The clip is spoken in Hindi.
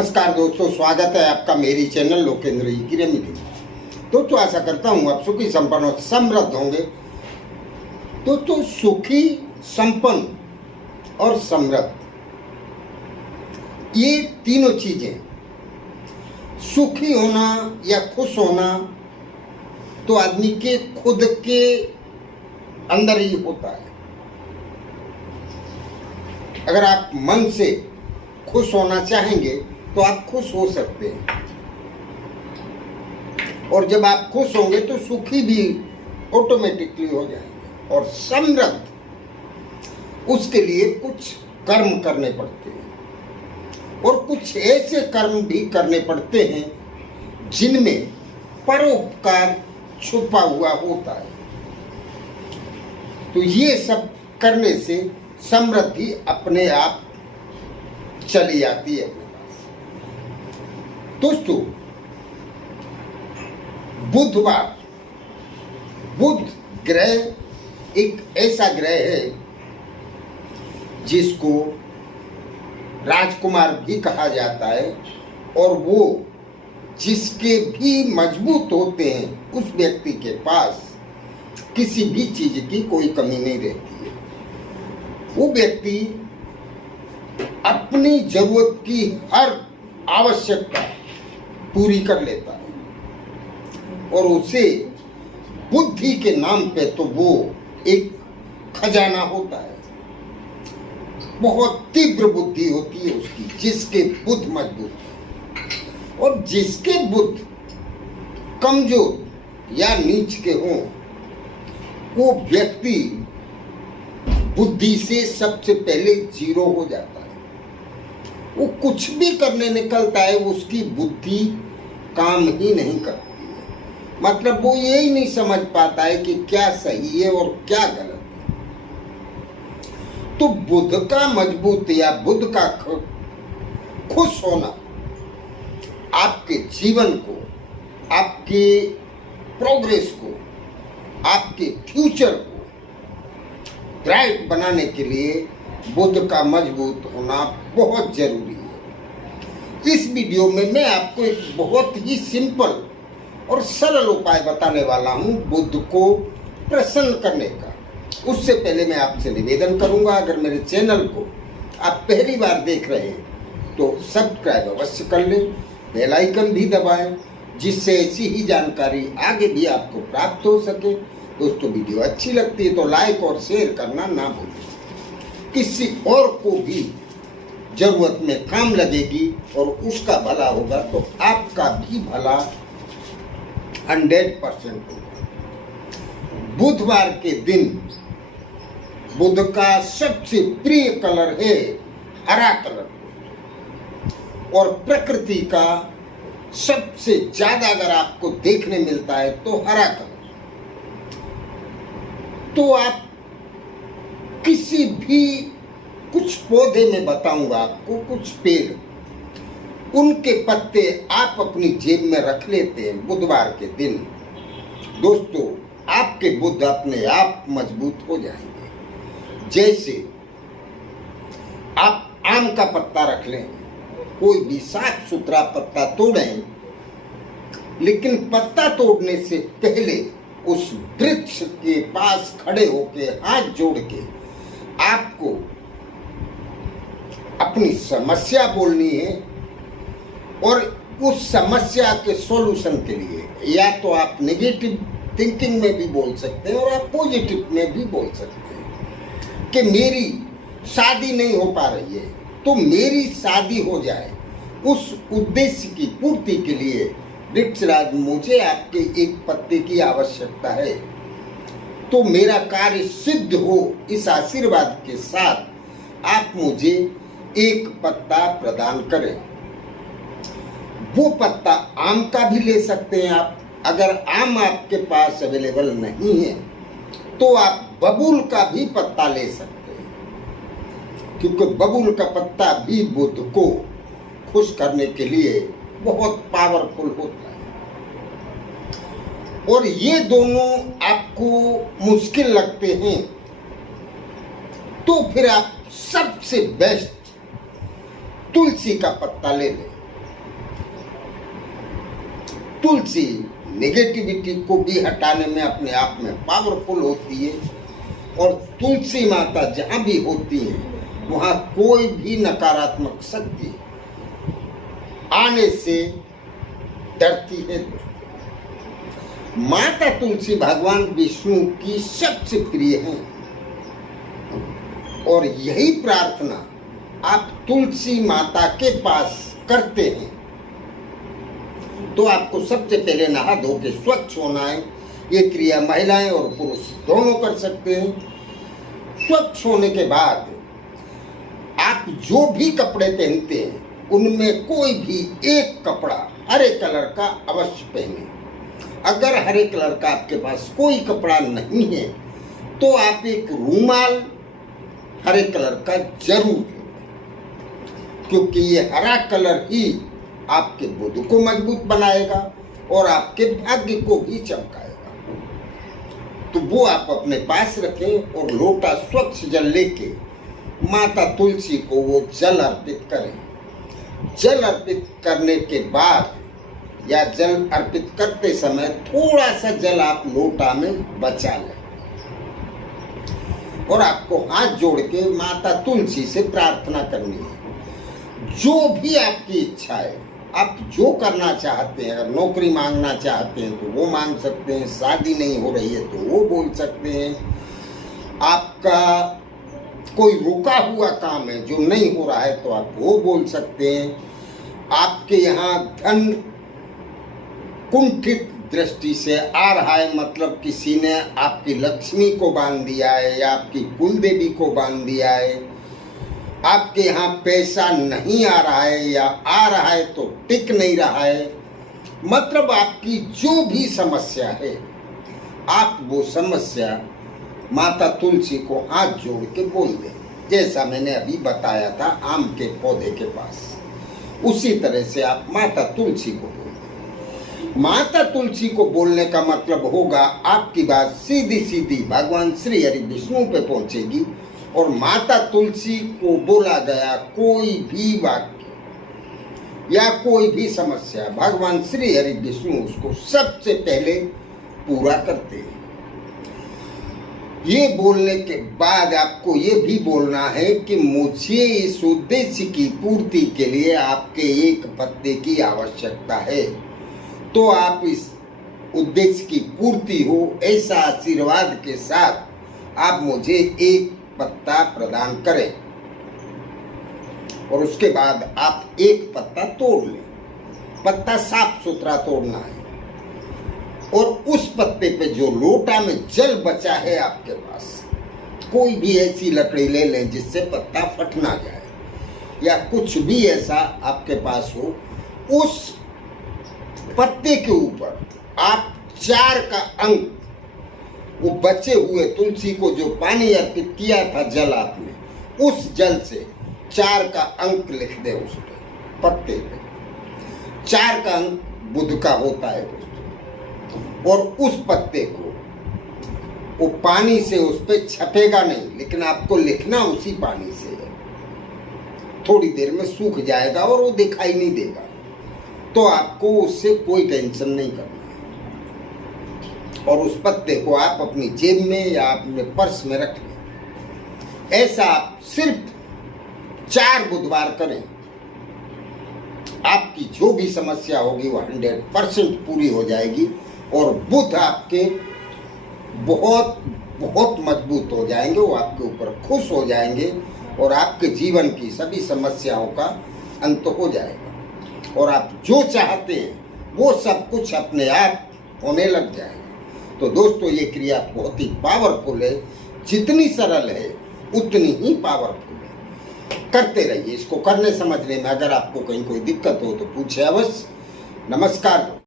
नमस्कार दोस्तों, स्वागत है आपका मेरी चैनल लोकेंद्र जी की रेमेडी। दोस्तों आशा करता हूँ आप सुखी संपन्न और समृद्ध होंगे। दोस्तों सुखी, संपन्न और समृद्ध, ये तीनों चीजें, सुखी होना या खुश होना तो आदमी के खुद के अंदर ही होता है। अगर आप मन से खुश होना चाहेंगे तो आप खुश हो सकते हैं, और जब आप खुश होंगे तो सुखी भी ऑटोमेटिकली हो जाएंगे। और समृद्ध, उसके लिए कुछ कर्म करने पड़ते हैं, और कुछ ऐसे कर्म भी करने पड़ते हैं जिनमें परोपकार छुपा हुआ होता है। तो ये सब करने से समृद्धि अपने आप चली आती है अपने पास। दोस्तों बुधवार, बुध ग्रह एक ऐसा ग्रह है जिसको राजकुमार भी कहा जाता है, और वो जिसके भी मजबूत होते हैं उस व्यक्ति के पास किसी भी चीज की कोई कमी नहीं रहती है। वो व्यक्ति अपनी जरूरत की हर आवश्यकता पूरी कर लेता है, और उसे बुद्धि के नाम पे तो वो एक खजाना होता है। बहुत तीव्र बुद्धि होती है उसकी, जिसके बुद्ध मजबूत है। और जिसके बुद्ध कमजोर या नीच के हों, वो व्यक्ति बुद्धि से सबसे पहले जीरो हो जाता है। वो कुछ भी करने निकलता है, उसकी बुद्धि काम ही नहीं करती है। मतलब वो यही नहीं समझ पाता है कि क्या सही है और क्या गलत है। तो बुध का मजबूत या बुध का खुश होना आपके जीवन को, आपके प्रोग्रेस को, आपके फ्यूचर को ब्राइट बनाने के लिए बुध का मजबूत होना बहुत जरूरी है। इस वीडियो में मैं आपको एक बहुत ही सिंपल और सरल उपाय बताने वाला हूं बुध को प्रसन्न करने का। उससे पहले मैं आपसे निवेदन करूंगा, अगर मेरे चैनल को आप पहली बार देख रहे हैं तो सब्सक्राइब अवश्य कर लें, बेल आइकन भी दबाएं, जिससे ऐसी ही जानकारी आगे भी आपको प्राप्त हो सके। दोस्तों वीडियो अच्छी लगती है तो लाइक और शेयर करना ना भूलें, किसी और को भी जरूरत में काम लगेगी और उसका भला होगा तो आपका भी भला 100% होगा। बुधवार के दिन बुध का सबसे प्रिय कलर है हरा कलर, और प्रकृति का सबसे ज्यादा अगर आपको देखने मिलता है तो हरा कलर। तो आप किसी भी, कुछ पौधे में बताऊंगा आपको, कुछ पेड़, उनके पत्ते आप अपनी जेब में रख लेते हैं बुधवार के दिन। दोस्तों आपके बुध अपने आप मजबूत हो जाएंगे। जैसे आप आम का पत्ता रख लें, कोई भी साफ सुथरा पत्ता तोड़ें, लेकिन पत्ता तोड़ने से पहले उस वृक्ष के पास खड़े होके हाथ जोड़ के आपको अपनी समस्या बोलनी है, और उस समस्या के सॉल्यूशन के लिए या तो आप नेगेटिव थिंकिंग में भी बोल सकते हैं और आप पॉजिटिव में भी बोल सकते हैं कि मेरी शादी नहीं हो पा रही है तो मेरी शादी हो जाए। उस उद्देश्य की पूर्ति के लिए वृक्षराज, मुझे आपके एक पत्ते की आवश्यकता है, तो मेरा कार्य सिद्ध हो, इस आशीर्वाद के साथ आप मुझे एक पत्ता प्रदान करें। वो पत्ता आम का भी ले सकते हैं आप, अगर आम आपके पास अवेलेबल नहीं है तो आप बबूल का भी पत्ता ले सकते हैं, क्योंकि बबूल का पत्ता भी बुध को खुश करने के लिए बहुत पावरफुल होता है। और ये दोनों आपको मुश्किल लगते हैं तो फिर आप सबसे बेस्ट तुलसी का पत्ता ले लें। तुलसी नेगेटिविटी को भी हटाने में अपने आप में पावरफुल होती है, और तुलसी माता जहाँ भी होती है वहाँ कोई भी नकारात्मक शक्ति आने से डरती है। माता तुलसी भगवान विष्णु की सबसे प्रिय है, और यही प्रार्थना आप तुलसी माता के पास करते हैं तो आपको सबसे पहले नहा धो के स्वच्छ होना है। ये क्रिया महिलाएं और पुरुष दोनों कर सकते हैं। स्वच्छ होने के बाद आप जो भी कपड़े पहनते हैं उनमें कोई भी एक कपड़ा हरे कलर का अवश्य पहने। अगर हरे कलर का आपके पास कोई कपड़ा नहीं है तो आप एक रूमाल हरे कलर का जरूर लें, क्योंकि ये हरा कलर ही आपके बुद्ध को मजबूत बनाएगा और आपके भाग्य को भी चमकाएगा। तो वो आप अपने पास रखें और लोटा स्वच्छ जल लेके माता तुलसी को वो जल अर्पित करें। जल अर्पित करने के बाद या जल अर्पित करते समय थोड़ा सा जल आप लोटा में बचा लें, और आपको हाथ जोड़ के माता तुलसी से प्रार्थना करनी है। जो भी आपकी इच्छा है, आप जो करना चाहते हैं, अगर नौकरी मांगना चाहते हैं तो वो मांग सकते हैं, शादी नहीं हो रही है तो वो बोल सकते हैं, आपका कोई रुका हुआ काम है जो नहीं हो रहा है तो आप वो बोल सकते हैं, आपके यहाँ धन कुंठित दृष्टि से आ रहा है, मतलब किसी ने आपकी लक्ष्मी को बांध दिया है या आपकी कुलदेवी को बांध दिया है, आपके यहाँ पैसा नहीं आ रहा है या आ रहा है तो टिक नहीं रहा है, मतलब आपकी जो भी समस्या है आप वो समस्या माता तुलसी को हाथ जोड़ के बोल दें, जैसा मैंने अभी बताया था आम के पौधे के पास, उसी तरह से आप माता तुलसी को बोल दें। माता तुलसी को बोलने का मतलब होगा आपकी बात सीधी सीधी भगवान श्री हरि विष्णु पे पहुंचेगी, और माता तुलसी को बोला गया कोई भी वाक्य या कोई भी समस्या भगवान श्री हरि विष्णु उसको सबसे पहले पूरा करते हैं। ये बोलने के बाद आपको ये भी बोलना है कि मुझे इस उद्देश्य की पूर्ति के लिए आपके एक पत्ते की आवश्यकता है, तो आप इस उद्देश्य की पूर्ति हो ऐसा आशीर्वाद के साथ आप मुझे एक पत्ता प्रदान करें, और उसके बाद आप एक पत्ता तोड़ लें। पत्ता साफ सुथरा तोड़ना है, और उस पत्ते पे जो लोटा में जल बचा है आपके पास, कोई भी ऐसी लकड़ी ले लें जिससे पत्ता फट ना जाए, या कुछ भी ऐसा आपके पास हो, उस पत्ते के ऊपर आप 4 का अंक, वो बचे हुए तुलसी को जो पानी अर्पित किया था जल आपने, उस जल से 4 का अंक लिख दे उस पे पत्ते पे। 4 का अंक बुध का होता है दोस्तों, और उस पत्ते को वो पानी से उस पे छपेगा नहीं, लेकिन आपको लिखना उसी पानी से है। थोड़ी देर में सूख जाएगा और वो दिखाई नहीं देगा, तो आपको उससे कोई टेंशन नहीं करना। और उस पत्ते को आप अपनी जेब में या अपने पर्स में रख लें। ऐसा आप सिर्फ 4 बुधवार करें, आपकी जो भी समस्या होगी वो 100% पूरी हो जाएगी, और बुध आपके बहुत बहुत मजबूत हो जाएंगे, वो आपके ऊपर खुश हो जाएंगे, और आपके जीवन की सभी समस्याओं का अंत हो जाएगा, और आप जो चाहते हैं वो सब कुछ अपने आप होने लग जाएगा। तो दोस्तों ये क्रिया बहुत ही पावरफुल है, जितनी सरल है उतनी ही पावरफुल है। करते रहिए इसको। करने समझने में अगर आपको कहीं कोई दिक्कत हो तो पूछे अवश्य। नमस्कार।